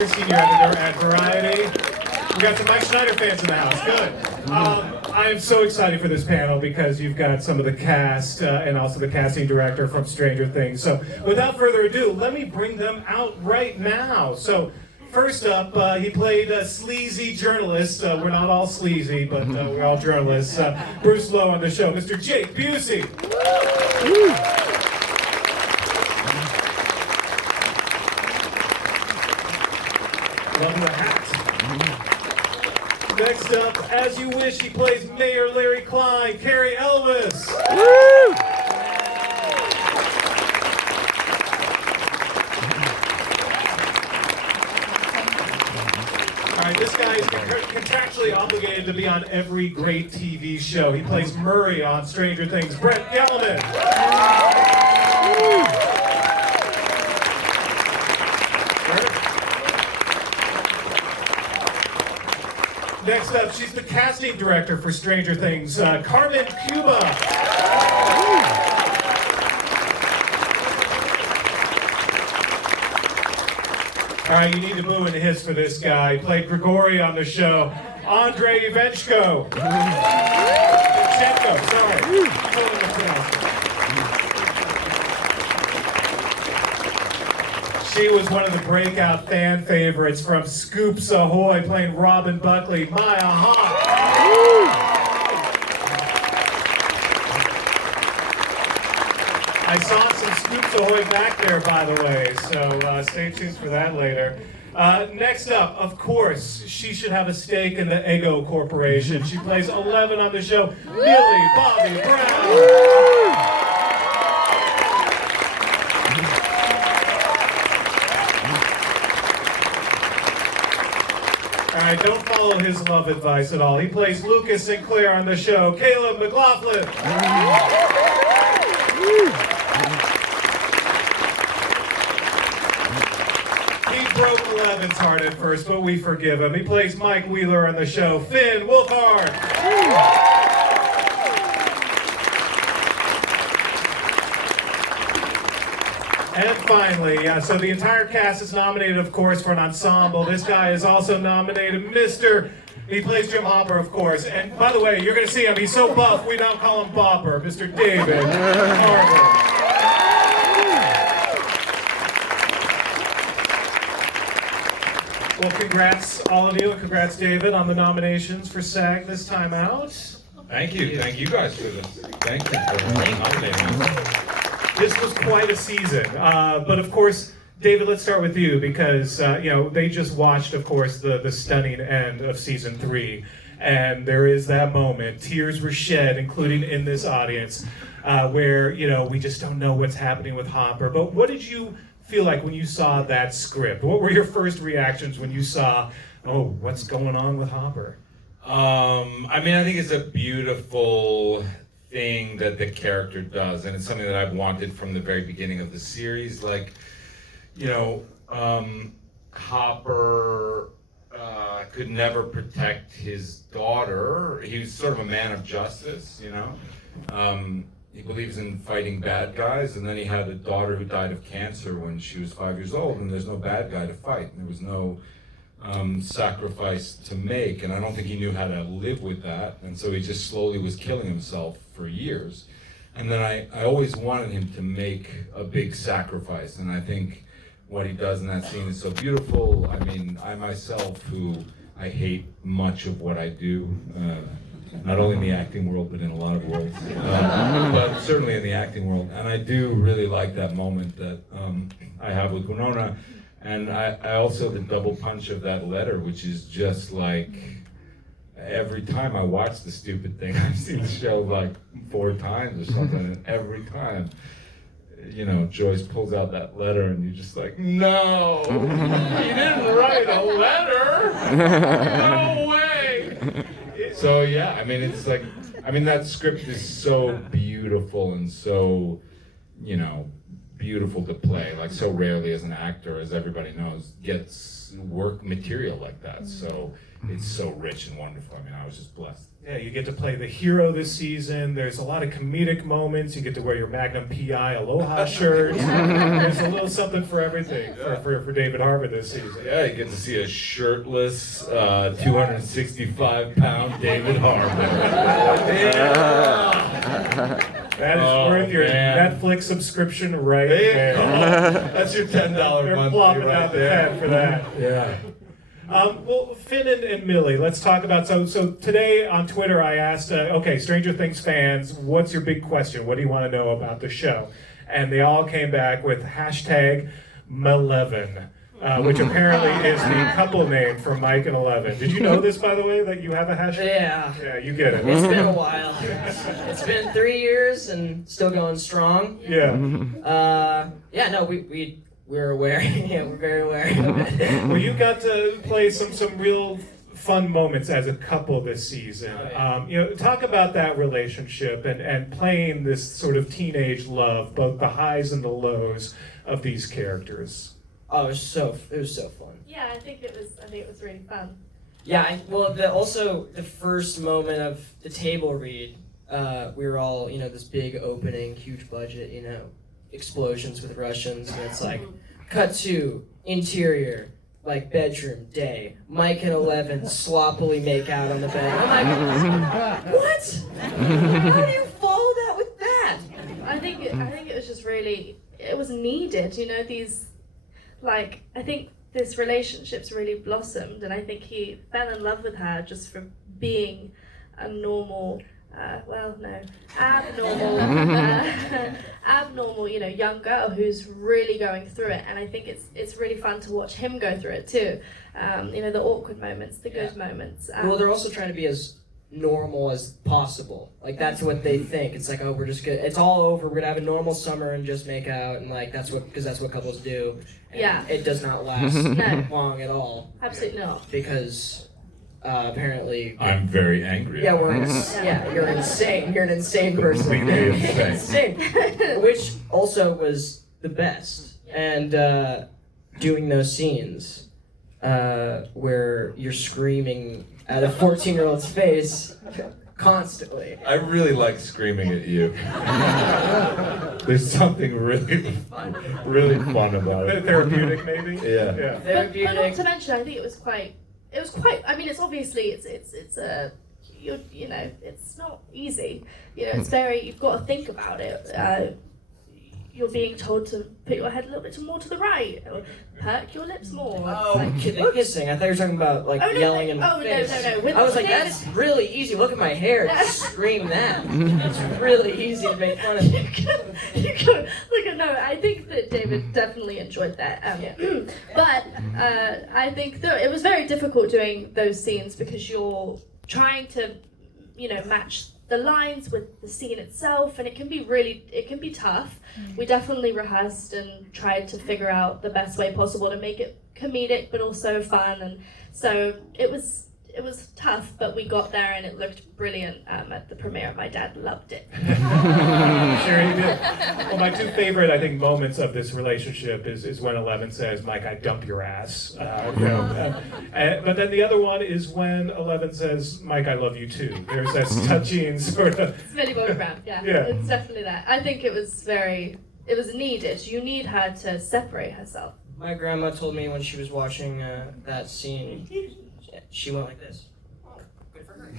Senior editor at Variety. We got some Mike Schneider fans in the house. Good. I am so excited for this panel because you've got some of the cast and also the casting director from Stranger Things. So without further ado, let me bring them out right now. So first up, he played a sleazy journalist. We're not all sleazy, but we're all journalists. Bruce Lowe on the show, Mr. Jake Busey. Love the hat. Next up, as you wish, he plays Mayor Larry Klein, Cary Elwes. All right, this guy is contractually obligated to be on every great TV show. He plays Murray on Stranger Things, Brett Gelman. Next up, she's the casting director for Stranger Things, Carmen Cuba. All right, you need to boo and hiss for this guy. He played Grigori on the show, Andre Ivanchko. She was one of the breakout fan favorites from Scoops Ahoy, playing Robin Buckley, Maya Hawke. I saw some Scoops Ahoy back there, by the way, so stay tuned for that later. Next up, of course, she should have a stake in the Ego Corporation. She plays 11 on the show, Millie Bobby Brown. Alright, don't follow his love advice at all. He plays Lucas Sinclair on the show, Caleb McLaughlin. He broke 11's heart at first, but we forgive him. He plays Mike Wheeler on the show, Finn Wolfhard. And finally, so the entire cast is nominated, of course, for an ensemble. This guy is also nominated, he plays Jim Hopper, of course. And by the way, you're going to see him. He's so buff, we now call him Bopper, Mr. David Harbour. Well, congrats, all of you, and congrats, David, on the nominations for SAG this time out. Thank you. Thank you guys for this. Thank you for nominating me. This was quite a season, but of course, David, let's start with you because they just watched, of course, the stunning end of season 3, and there is that moment. Tears were shed, including in this audience, where we just don't know what's happening with Hopper. But what did you feel like when you saw that script? What were your first reactions when you saw, oh, what's going on with Hopper? I think it's a beautiful thing that the character does, and it's something that I've wanted from the very beginning of the series. Hopper could never protect his daughter. He was sort of a man of justice, he believes in fighting bad guys, and then he had a daughter who died of cancer when she was 5 years old, and there's no bad guy to fight, and there was no sacrifice to make, and I don't think he knew how to live with that, and so he just slowly was killing himself for years. And then I always wanted him to make a big sacrifice, and I think what he does in that scene is so beautiful. I myself, I hate much of what I do, not only in the acting world, but in a lot of worlds, but certainly in the acting world, and I do really like that moment that I have with Winona. And I also, the double punch of that letter, which is just like, every time I watch the stupid thing, I've seen the show like 4 times or something, and every time, Joyce pulls out that letter and you're just like, no, you didn't write a letter, no way. So yeah, it's like, that script is so beautiful and so, beautiful to play. Like so rarely as an actor, as everybody knows, gets work material like that. So it's so rich and wonderful. I mean, I was just blessed. Yeah, you get to play the hero this season. There's a lot of comedic moments. You get to wear your Magnum PI Aloha shirt. There's a little something for everything for David Harbour this season. Yeah, you get to see a shirtless, 265-pound David Harbour. That is worth your Netflix subscription right there. That's your $10 They're month plopping right out the there. pen for that. Yeah. Well, Finn and Millie, let's talk about, so today on Twitter I asked, okay, Stranger Things fans, what's your big question? What do you want to know about the show? And they all came back with hashtag Milevin, which apparently is the couple name for Mike and Eleven. Did you know this, by the way, that you have a hashtag? Yeah. Yeah, you get it. It's been a while. It's been 3 years and still going strong. Yeah. Yeah, no, we're aware. Yeah, we're very aware of it. Well, you got to play some real fun moments as a couple this season. Talk about that relationship and playing this sort of teenage love, both the highs and the lows of these characters. Oh, it was so fun. Yeah, I think it was really fun. Yeah, also the first moment of the table read, we were all, this big opening, huge budget, explosions with Russians, and it's like, cut to interior, like bedroom, day. Mike and Eleven sloppily make out on the bed. I'm like, what? How do you follow that with that? I think it was just really, it was needed. I think this relationship's really blossomed, and I think he fell in love with her just for being a normal. Abnormal, young girl who's really going through it, and I think it's really fun to watch him go through it too. The awkward moments, the good moments. Well, they're also trying to be as normal as possible. Like that's what they think. It's like, oh, we're just good. It's all over. We're gonna have a normal summer and just make out, and that's what couples do. And Yeah. It does not last No. long at all. Absolutely not. Because apparently. I'm very angry. Yeah, you're insane. You're an insane person. Completely insane. Which also was the best. And doing those scenes where you're screaming at a 14-year-old's face constantly. I really like screaming at you. There's something really fun about it. Therapeutic, maybe? Yeah. But not to mention, I think it was quite. I mean, it's obviously it's not easy. It's very. You've got to think about it. You're being told to put your head a little bit more to the right, or perk your lips more. The kissing. I thought you were talking about yelling in the face. No. I was like, that's really easy. Look at my hair. Just scream that. It's really easy to make fun of. You could look at no. I think that David definitely enjoyed that. But I think that it was very difficult doing those scenes because you're trying to, match the lines with the scene itself, and it can be tough. We definitely rehearsed and tried to figure out the best way possible to make it comedic but also fun, and so it was tough, but we got there and it looked brilliant at the premiere. My dad loved it. Sure he did. Well, my two favorite, I think, moments of this relationship is when Eleven says, "Mike, I dump your ass." But then the other one is when Eleven says, "Mike, I love you too." There's that touching sort of. It's Millie Bobby Brown. Yeah, it's definitely that. I think it was needed. You need her to separate herself. My grandma told me when she was watching that scene, she went like this. Oh, good for her.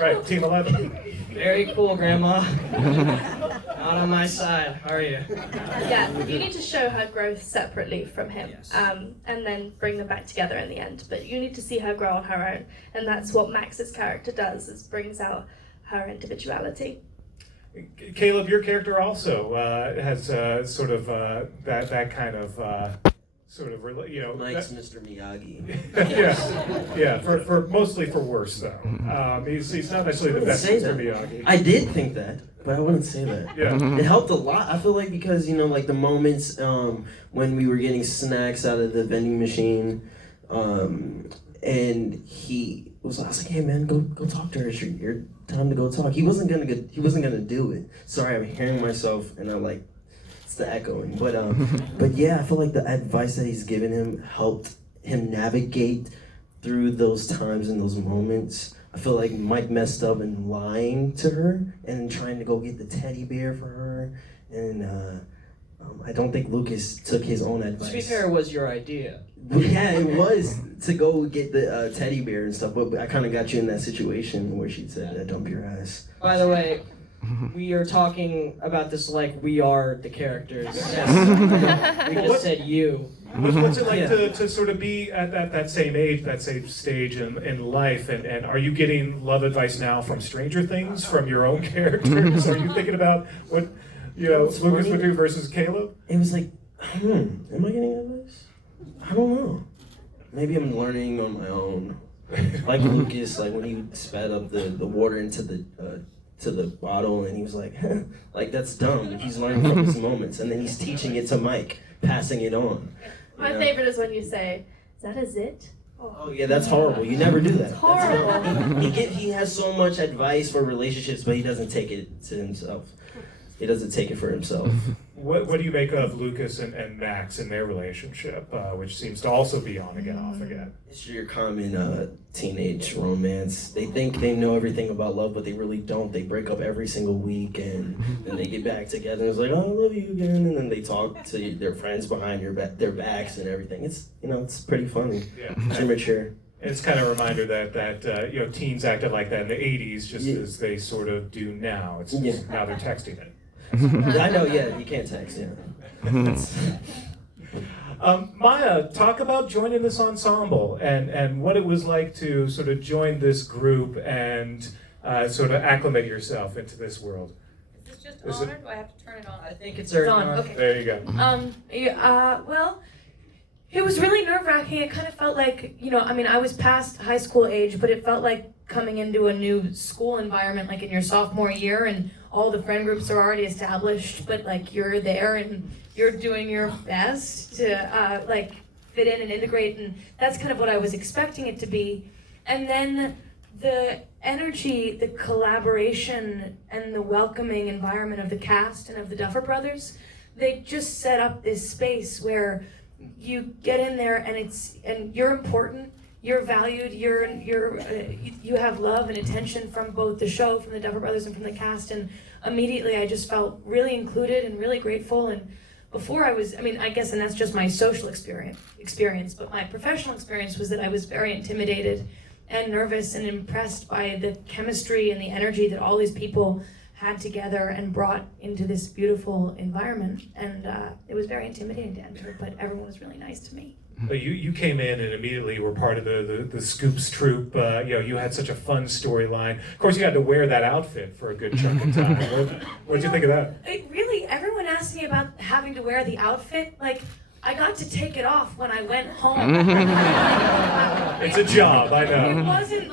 Right, Team 11. Very cool, Grandma. Not on my side, are you? Yeah, you need to show her growth separately from him, Yes. and then bring them back together in the end. But you need to see her grow on her own, and that's what Max's character does, is brings out her individuality. Caleb, your character also has sort of that kind of Mike's Mr. Miyagi. yeah. For mostly for worse though. He's not necessarily the best Mr. Miyagi. I did think that, but I wouldn't say that. Yeah. It helped a lot. I feel like because the moments when we were getting snacks out of the vending machine, and I was like, hey man, go talk to her. It's your time to go talk. He wasn't gonna do it. Sorry, I'm hearing myself, and I'm like, it's the echoing. But yeah, I feel like the advice that he's given him helped him navigate through those times and those moments. I feel like Mike messed up in lying to her and trying to go get the teddy bear for her, and I don't think Lucas took his own advice. To be fair, it was your idea. Yeah, it was to go get the teddy bear and stuff, but I kind of got you in that situation where she said, dump your ass. By the way, we are talking about this like we are the characters. We just said you. What's it like to sort of be at that same age, that same stage in life, and are you getting love advice now from Stranger Things, from your own characters? Are you thinking about what, Lucas would do versus Caleb? It was like, am I getting advice? I don't know. Maybe I'm learning on my own. Like Lucas, like when he sped up the water into the bottle, and he was like, like that's dumb. He's learning from his moments, and then he's teaching it to Mike, passing it on. My favorite is when you say, "Is that a zit?" Oh yeah, that's horrible. You never do that. It's horrible. He has so much advice for relationships, but he doesn't take it to himself. He doesn't take it for himself. What do you make of Lucas and Max and their relationship, which seems to also be on again, off again? It's your common teenage romance. They think they know everything about love, but they really don't. They break up every single week, and then they get back together. And it's like, oh, I love you again, and then they talk to their friends behind their backs and everything. It's it's pretty funny. Yeah. It's immature. It's kind of a reminder that teens acted like that in the '80s, just as they sort of do now. It's just now they're texting it. I know, yeah, you can't text, yeah. Maya, talk about joining this ensemble and what it was like to sort of join this group and sort of acclimate yourself into this world. Is this just on, or do I have to turn it on? I think it's already on. Okay. There you go. Well, it was really nerve-wracking. It kind of felt like, I was past high school age, but it felt like coming into a new school environment, like in your sophomore year, and all the friend groups are already established, but like you're there and you're doing your best to fit in and integrate, and that's kind of what I was expecting it to be. And then the energy, the collaboration, and the welcoming environment of the cast and of the Duffer Brothers, they just set up this space where you get in there and you're important, you're valued, you have love and attention from both the show, from the Duffer Brothers, and from the cast, and immediately I just felt really included and really grateful. And before I guess, and that's just my social experience, but my professional experience was that I was very intimidated and nervous and impressed by the chemistry and the energy that all these people had together and brought into this beautiful environment. And it was very intimidating to enter, but everyone was really nice to me. But you came in and immediately were part of the Scoops troupe. You had such a fun storyline. Of course, you had to wear that outfit for a good chunk of time. What did you think of that? Really, everyone asked me about having to wear the outfit. Like, I got to take it off when I went home. It's a job, I know. It wasn't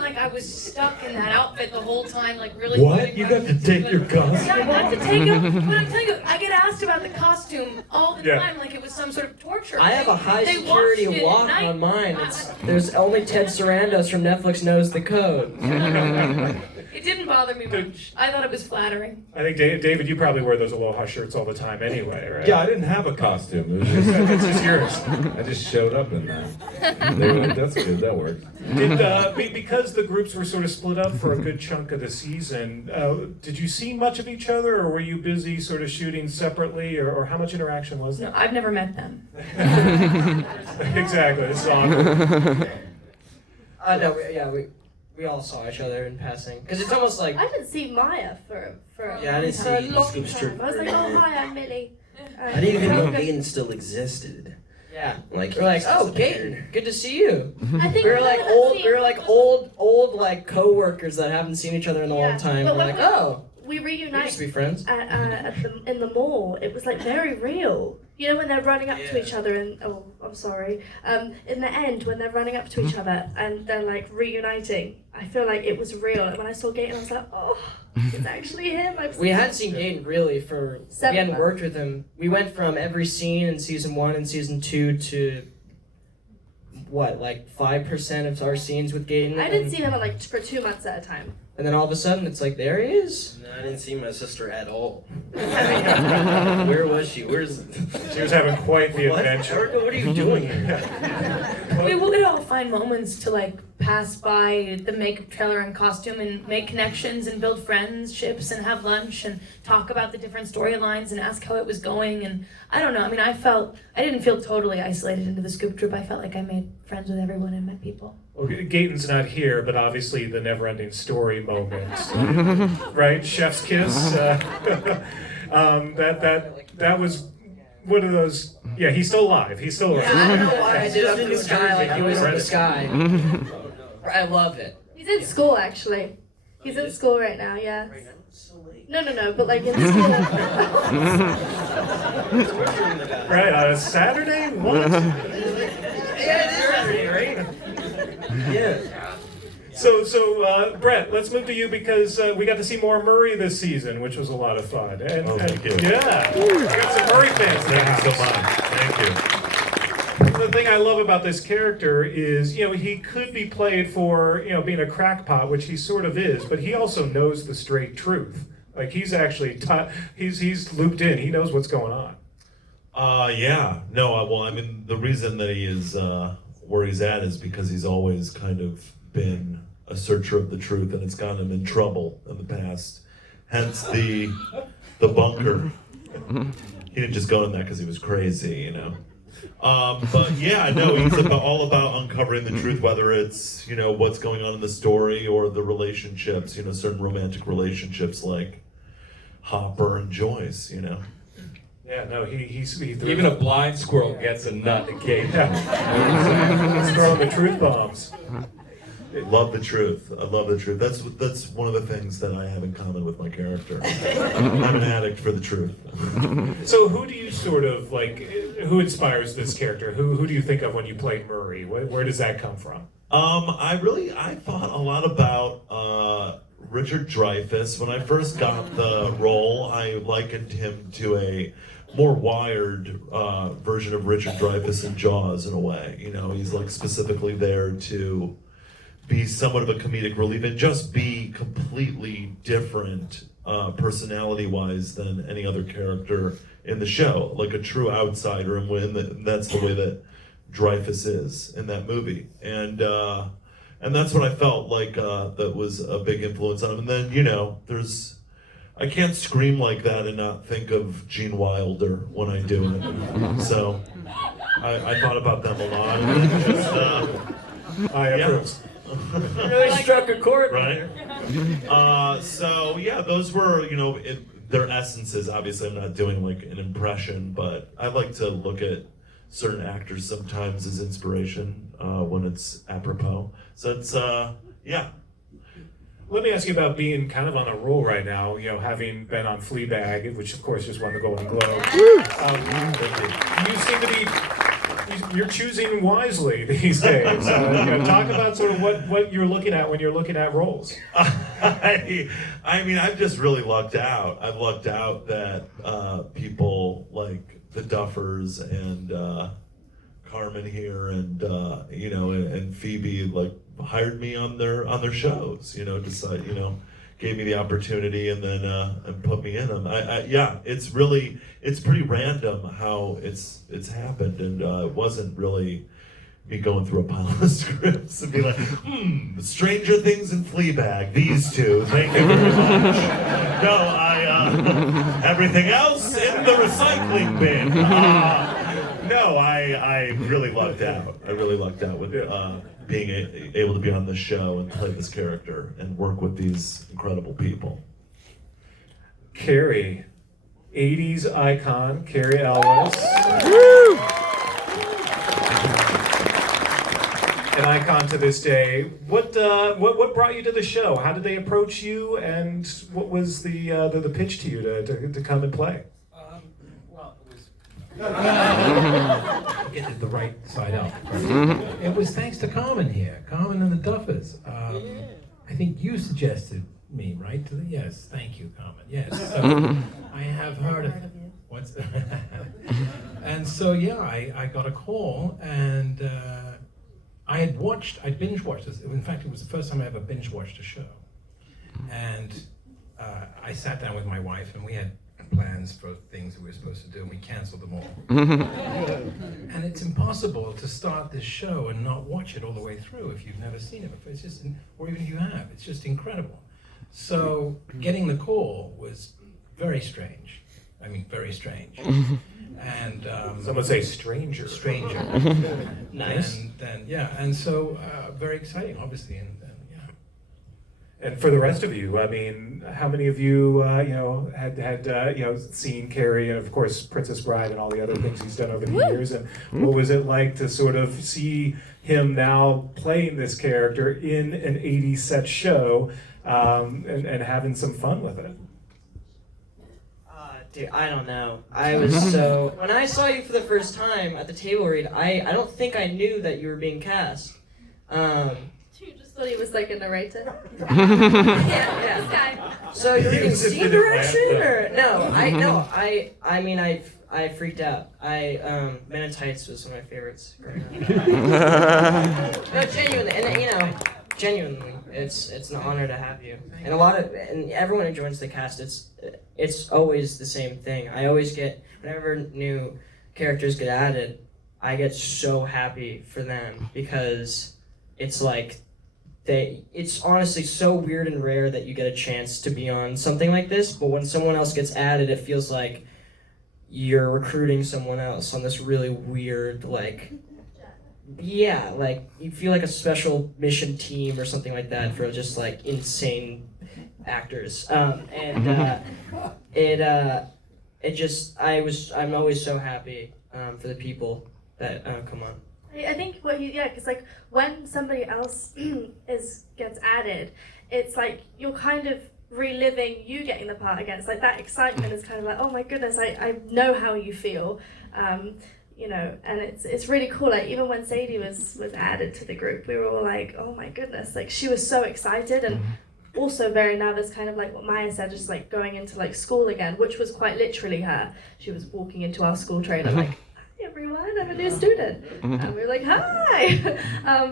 like I was stuck in that outfit the whole time, like really. What? You got to take your costume? Yeah, I got to take it. But I'm telling you, I get asked about the costume all the time, like it was some sort of torture. I have a high security watched it walk at on night. mine. There's only Ted Sarandos from Netflix knows the code. It didn't bother me much. I thought it was flattering. I think, David, you probably wear those Aloha shirts all the time anyway, right? Yeah, I didn't have a costume. It was It's just yours. I just showed up in that. They were like, that's good, that works. Because the groups were sort of split up for a good chunk of the season, did you see much of each other, or were you busy sort of shooting separately, or how much interaction was No, there? I've never met them. Exactly, it's awkward. No, we all saw each other in passing. Because it's almost like... I didn't see Maya for Yeah, I didn't for a see long Scoop time. Strip. I was like, oh hi, I'm Millie. I didn't even know Gaten still existed. Yeah. Like, We're like, he oh, disappeared. Gaten, good to see you. I think We were like old scene- co-workers that haven't seen each other in a Yeah, long time. but We're when like, oh, we we reunite used to be friends. in the mall, it was like very real. You know, when they're running up to Yeah. each other and I'm sorry. In the end, when they're running up to each other and they're like reuniting, I feel like it was real. And when I saw Gaten, I was like, oh, it's actually him. We hadn't seen Gaten really we hadn't worked with him. We went from every scene in season 1 and season 2 to what, like 5% of our scenes with Gaten. I didn't see him like for 2 months at a time. And then all of a sudden, it's like, there he is. No, I didn't see my sister at all. Where was she? Where's... She was having quite the What? adventure. Erica, what are you doing here? We would all find moments to like pass by the makeup trailer and costume and make connections and build friendships and have lunch and talk about the different storylines and ask how it was going. And I don't know, I mean, I didn't feel totally isolated into the scoop troop. I felt like I made friends with everyone and met people. Okay, Gaten's not here, but obviously the never-ending story moment, right? Chef's kiss. That was one of those. Yeah, he's still alive. He's still alive. Yeah, I don't know why I did up in the sky like he was in the sky. I love it. He's in school actually. He's in school right now. Yeah. Right now, it's so late. No, but like in school. Right on a Saturday. What? Yeah, it is Saturday, right? Yeah. So, Brett, let's move to you because we got to see more Murray this season, which was a lot of fun. And, thank you. Yeah, we got some Murray fans. in the Thank you so house. much. Thank you. The thing I love about this character is, he could be played for, being a crackpot, which he sort of is, but he also knows the straight truth. Like he's actually he's looped in. He knows what's going on. Yeah. No, well, I mean, the reason that he is where he's at is because he's always kind of been a searcher of the truth, and it's gotten him in trouble in the past. Hence the bunker. He didn't just go in that because he was crazy, But yeah, no, he's all about uncovering the truth, whether it's what's going on in the story or the relationships, certain romantic relationships like Hopper and Joyce, Yeah, no, he's Even a blind squirrel gets a nut at Gaten. He's throwing the truth bombs. Love the truth. I love the truth. That's one of the things that I have in common with my character. I'm an addict for the truth. So who do you sort of like? Who inspires this character? Who do you think of when you play Murray? Where does that come from? I thought a lot about Richard Dreyfuss. When I first got the role, I likened him to a more wired version of Richard Dreyfuss in Jaws in a way. He's like specifically there to be somewhat of a comedic relief and just be completely different personality-wise than any other character in the show, like a true outsider, and that's the way that Dreyfuss is in that movie, and that's what I felt like that was a big influence on him. And then I can't scream like that and not think of Gene Wilder when I do it. So I thought about them a lot. I approve. Really struck a chord. Right? So yeah, those were, their essences. Obviously, I'm not doing like an impression, but I like to look at certain actors sometimes as inspiration when it's apropos. So it's, yeah. Let me ask you about being kind of on a roll right now, having been on Fleabag, which of course just won the Golden Globe. You seem to be, you're choosing wisely these days. Talk about sort of what you're looking at when you're looking at roles. I mean, I've just really lucked out. I've lucked out that people like the Duffers and Carmen here and and Phoebe like hired me on their shows, gave me the opportunity and then and put me in them. It's pretty random how it's happened, and it wasn't really me going through a pile of scripts and be like, Stranger Things and Fleabag, these two, thank you very much. No, everything else in the recycling bin. No, I really lucked out. I really lucked out with being able to be on this show and play this character and work with these incredible people. Cary, 80s icon, Cary Elwes. An icon to this day. What brought you to the show? How did they approach you, and what was the pitch to you to come and play? Get it the right side up. It was thanks to Carmen here, Carmen and the Duffers. I think you suggested me, right? Yes, thank you, Carmen. Yes, so I have heard of you. What's that? And so yeah, I got a call, and I binge watched this. In fact, it was the first time I ever binge watched a show. And I sat down with my wife and we had plans for things that we were supposed to do and we canceled them all. And it's impossible to start this show and not watch it all the way through if you've never seen it before. It's just, or even if you have, it's just incredible. So getting the call was very strange. I mean, very strange. And Some would say stranger. stranger. Nice. And then, yeah, and so very exciting, obviously, and yeah. And for the rest of you, I mean, how many of you, had seen Cary and of course Princess Bride and all the other things he's done over the years? And what was it like to sort of see him now playing this character in an 80s set show, and having some fun with it? Dude, I don't know. I was when I saw you for the first time at the table read, I don't think I knew that you were being cast. You just thought he was like a narrator. Yeah. This guy. So you're reading was in scene the direction, or Atlanta. I mean I freaked out. Men in Tights was one of my favorites growing up. No, genuinely, and genuinely, it's an honor to have you. And and everyone who joins the cast, it's always the same thing. I always get, whenever new characters get added, I get so happy for them because it's like it's honestly so weird and rare that you get a chance to be on something like this, but when someone else gets added, it feels like you're recruiting someone else on this really weird, like, yeah, like you feel like a special mission team or something like that for just like insane actors. I'm always so happy for the people that come on. I think because like when somebody else gets added, it's like you're kind of reliving you getting the part again. It's like that excitement is kind of like, oh my goodness, I know how you feel, and it's really cool. Like even when Sadie was added to the group, we were all like, oh my goodness, like she was so excited and also very nervous, kind of like what Maya said, just like going into like school again, which was quite literally her. She was walking into our school trailer like, hi everyone, I'm a new student. And we were like, hi!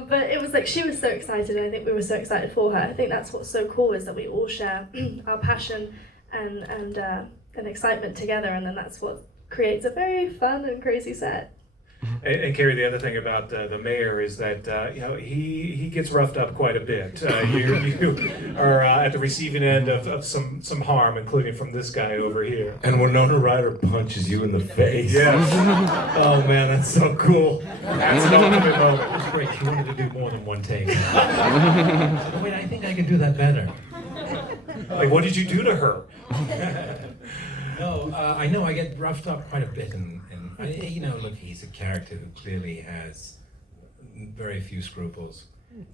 But it was like she was so excited, and I think we were so excited for her. I think that's what's so cool, is that we all share our passion and excitement together, and then that's what creates a very fun and crazy set. And Cary, the other thing about the mayor is that he gets roughed up quite a bit. You are at the receiving end of some harm, including from this guy over here. And Winona Ryder punches you in the face. Yes. Oh man, that's so cool. That's an ultimate moment. It was great. She wanted to do more than one take. I said, wait, I think I can do that better. Like, what did you do to her? No, I know I get roughed up quite a bit, and look, he's a character who clearly has very few scruples,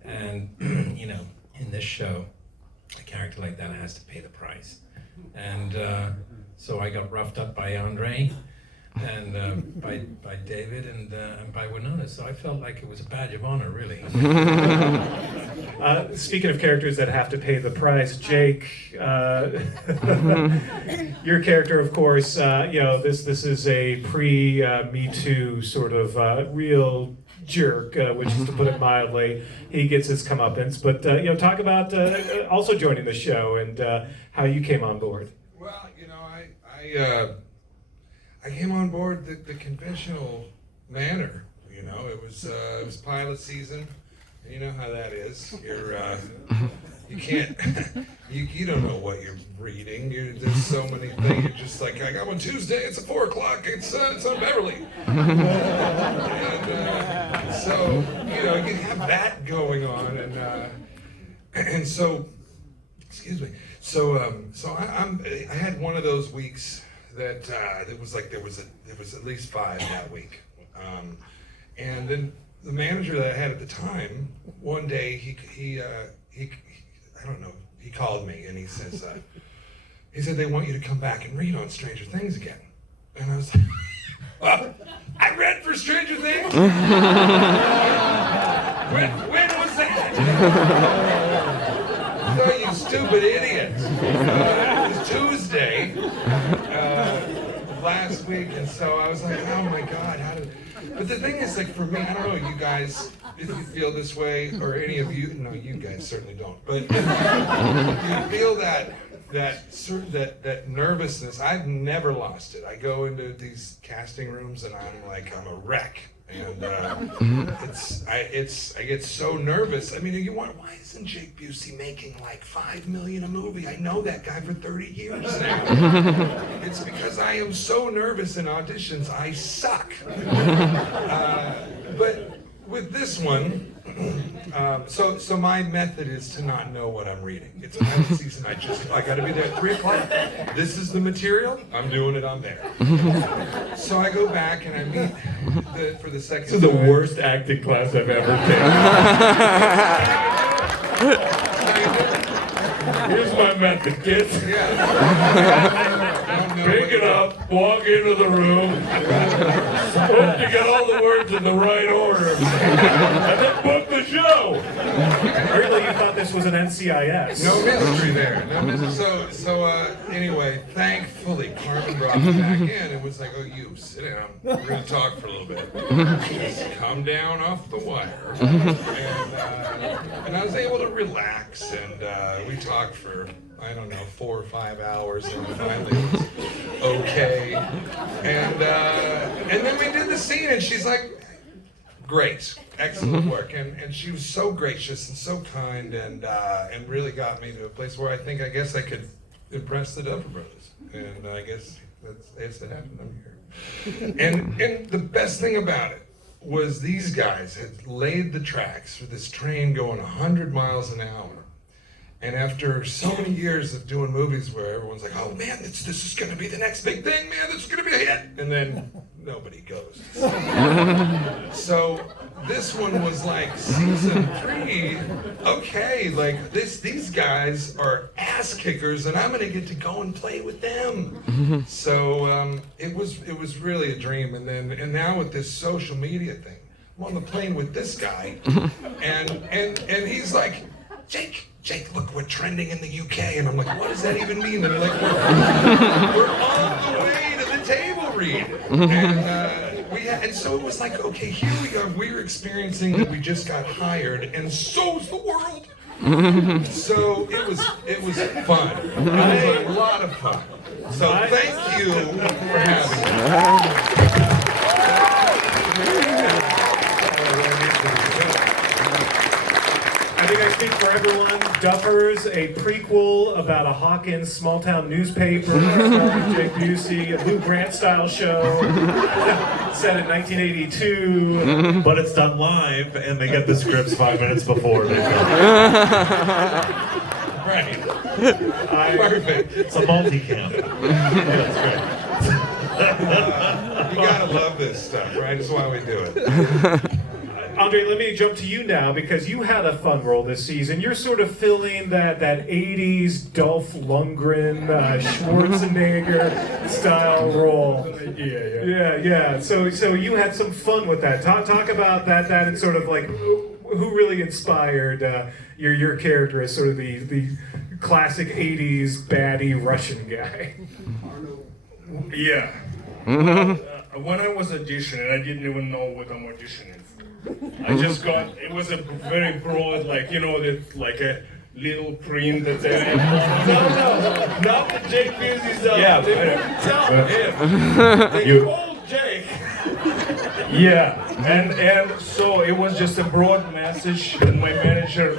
and in this show, a character like that has to pay the price, and so I got roughed up by Andre, and by David, and by Winona, so I felt like it was a badge of honor, really. Speaking of characters that have to pay the price, Jake, your character, of course, this is a pre-Me Too sort of real jerk, which is to put it mildly. He gets his comeuppance, but talk about also joining the show and how you came on board. Well, I came on board the conventional manner. It was pilot season. You know how that is. You can't, you don't know what you're reading. There's so many things. You're just like, I got one Tuesday. It's at 4:00. It's on Beverly. And so you have that going on, and so, excuse me. So I had one of those weeks that it was like there was at least 5 that week, and then the manager that I had at the time, one day he I don't know, he called me and he says he said they want you to come back and read on Stranger Things again, and I was like, well, I read for Stranger Things. when was that? So you stupid idiots. It was Tuesday. last week, and so I was like, oh my God, how did? But the thing is, like for me, I don't know, you guys, if you feel this way, or any of you, no, you guys certainly don't, but if you feel that nervousness, I've never lost it. I go into these casting rooms and I'm a wreck. And I get so nervous. I mean, why isn't Jake Busey making like $5 million a movie? I know that guy for 30 years now. It's because I am so nervous in auditions. I suck. But with this one, so my method is to not know what I'm reading. It's pilot season. I got to be there at 3:00. This is the material. I'm doing it on there. So I go back and I meet for the second. This is the worst acting class I've ever taken. Here's my method, kids. Pick it up, walk into the room, hope to get all the words in the right order, and then book the show. Really, you thought this was an NCIS? No mystery there. No mystery. So anyway, thankfully, Carmen brought me back in and was like, oh, you sit down. We're going to talk for a little bit. Just come down off the wire. And I was able to relax, and we talked for, I don't know, 4 or 5 hours, and finally it was okay. And then we did the scene, and she's like, great, excellent work, and she was so gracious and so kind, and really got me to a place where I guess I could impress the Duffer Brothers, and I guess that's what happened. I'm here, and the best thing about it was these guys had laid the tracks for this train going 100 miles an hour. And after so many years of doing movies where everyone's like, oh man, this is going to be the next big thing, man, this is going to be a hit. And then nobody goes. So this one was like season 3, okay, like these guys are ass kickers and I'm going to get to go and play with them. So it was really a dream. And now with this social media thing, I'm on the plane with this guy and he's like, Jake, look, we're trending in the UK. And I'm like, what does that even mean? And they're like, we're on the way to the table read. And so it was like, okay, here we are. We're experiencing that we just got hired, and so's the world. So it was fun. It was a lot of fun. So thank you for having me. I think I speak for everyone. Duffers, a prequel about a Hawkins small-town newspaper starring Jake Busey, a Lou Grant-style show set in 1982. But it's done live, and they get the scripts 5 minutes before they film. Right. Perfect. It's a multicam. That's great. You gotta love this stuff, right? That's why we do it. Andre, let me jump to you now because you had a fun role this season. You're sort of filling that 80s Dolph Lundgren, Schwarzenegger style role. Yeah. So you had some fun with that. Talk about that and sort of like who really inspired your character as sort of the classic 80s baddie Russian guy. Yeah. When I was auditioning, I didn't even know what I'm auditioning for. I just got, it was a very broad, like a little print that said, no, not the Jake Busey stuff. Yeah, they wouldn't tell him. They called Jake. Yeah, and so it was just a broad message, and my manager.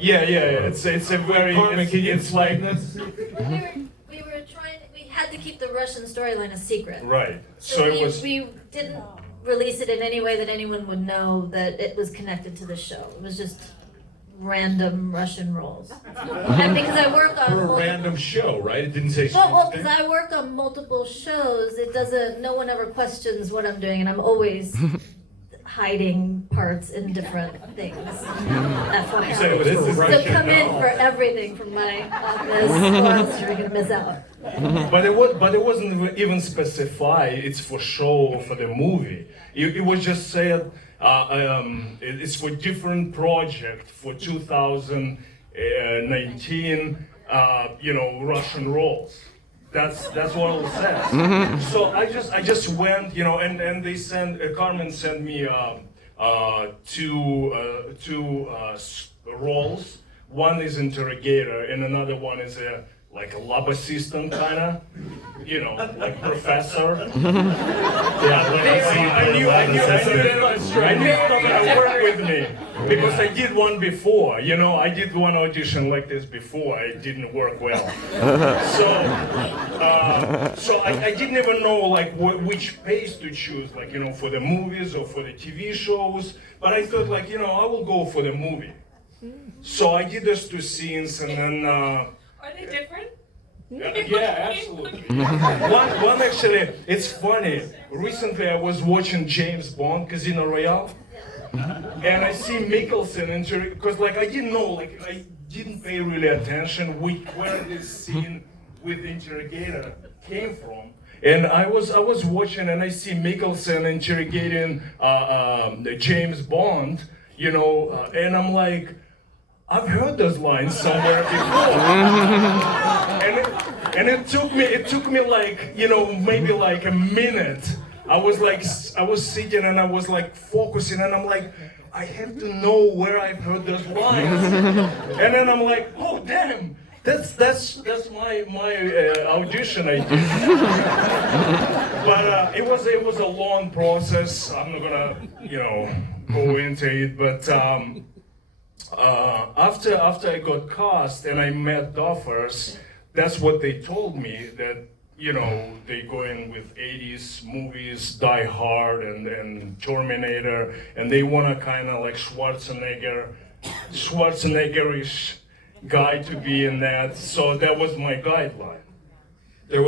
Yeah. It's a very. It's like this. We were trying. We had to keep the Russian storyline a secret. Right. So we didn't release it in any way that anyone would know that it was connected to the show. It was just random Russian roles. And because I work on a random show, right? It didn't say. Well, because I work on multiple shows, it doesn't. No one ever questions what I'm doing, and I'm always hiding parts in different things. FYI. So come in for everything from my office, or else you're gonna miss out. But it wasn't even specified. It's for show or for the movie. It was just said it's for different project for 2019. Russian roles. That's what it says. So I just went, you know, and they sent Carmen sent me two roles. One is interrogator, and another one is like a lab assistant kind of, you know, like professor. Yeah, I knew that would work with me because I did one before. You know, I did one audition like this before. It didn't work well. So I didn't even know like which pace to choose, like, you know, for the movies or for the TV shows. But I thought, like, you know, I will go for the movie. So I did those two scenes, and then. Are they different? Yeah, absolutely. One actually, it's funny. Recently, I was watching James Bond, Casino Royale, and I see Mikkelsen because, like, I didn't know, like, I didn't pay really attention where this scene with the interrogator came from. And I was watching, and I see Mikkelsen interrogating James Bond, you know, and I'm like, I've heard those lines somewhere before. and it took me like, you know, maybe like a minute. I was sitting and I was like focusing, and I'm like, I have to know where I've heard those lines. And then I'm like, oh damn, that's my audition I did. But it was a long process. I'm not gonna, you know, go into it, but after I got cast and I met Duffers, that's what they told me, that, you know, they go in with 80s movies, Die Hard and Terminator, and they want a kind of like Schwarzenegger-ish guy to be in that. So that was my guideline.